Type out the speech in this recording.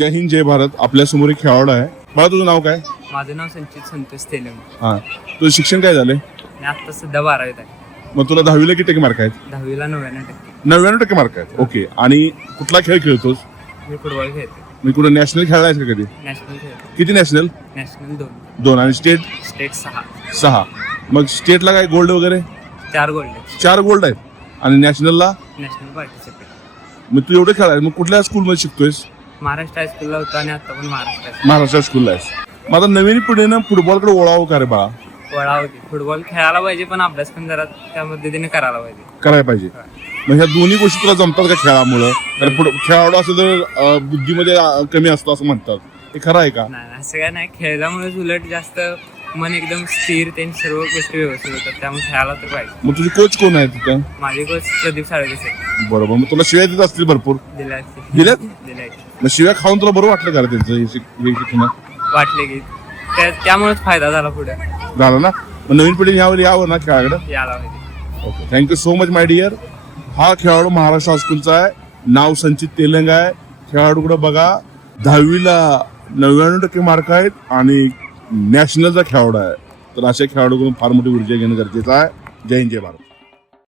जय हिंद जय भारत. आपल्या समोर एक खेळाडू आहे. मला तुझं नाव काय? माझं नाव संचित संतोष तेलंग. हा, तुझं शिक्षण काय झालंय? मी आता सध्या 12वीत आहे. मग तुला 10वीला किती टक्के मार्क आहेत? 10वीला 99%. 99% मार्क आहेत. ओके. आणि कुठला खेळ खेळतोस? मी फुटबॉल खेळते. मी कुठं नॅशनल खेळलायस का कधी? नॅशनल खेळते. किती नॅशनल? नॅशनल 2. 2. आणि स्टेट? स्टेट 6. 6. मग स्टेटला काय गोल्ड वगैरे? 4 गोल्ड आहेत. 4 गोल्ड आहेत. आणि नॅशनलला? National participate. मग तू एवढं खेळाय मग कुठल्या स्कूलमध्ये शिकतोयस? महाराष्ट्र हायस्कूलला होता आणि आता पण महाराष्ट्र महाराष्ट्र स्कूलला आहेस. मग आता नवीन पिढीनं फुटबॉलकडे वळावं का रे बाळा? वळा होती. फुटबॉल खेळायला पाहिजे पण अभ्यास पण जरा त्या पद्धतीने करायला पाहिजे. करायला पाहिजे. मग ह्या दोन्ही गोष्टी तुला जमतात का खेळामुळं? कारण खेळाडू असं तर बुद्धीमध्ये कमी असतो असं म्हणतात. हे खरं आहे का? नाही असं काय नाही. खेळल्यामुळेच उलट जास्त मन एकदम स्थिर ते सर्व गोष्टी व्यवस्थित होतात. त्यामुळे खेळायला तर पाहिजे. मग तुझे कोच कोण आहे तिथं? माझे कोच प्रदीप साळगे. बरोबर. मग तुला शिव्या देत असतील भरपूर? दिल्यात? दिलाय. मग शिव्या खाऊन तुला बरं वाटलं का रे त्यांचं हे शिकणं? वाटले की त्यामुळेच फायदा झाला पुढे. झालं ना? मग नवीन पिढी यावं ना खेळाकडे? यायला पाहिजे. Okay. Thank you so much my dear. हा खेळाडू महाराष्ट्र हायस्कूलचा आहे. नाव संचित तेलंग आहे. खेळाडूकडे बघा. 10वीला 99% मार्क आहेत आणि नॅशनलचा खेळाडू आहे. तर अशा खेळाडूकडून फार मोठी ऊर्जा घेणं गरजेचं आहे. जय हिंद जय भारत.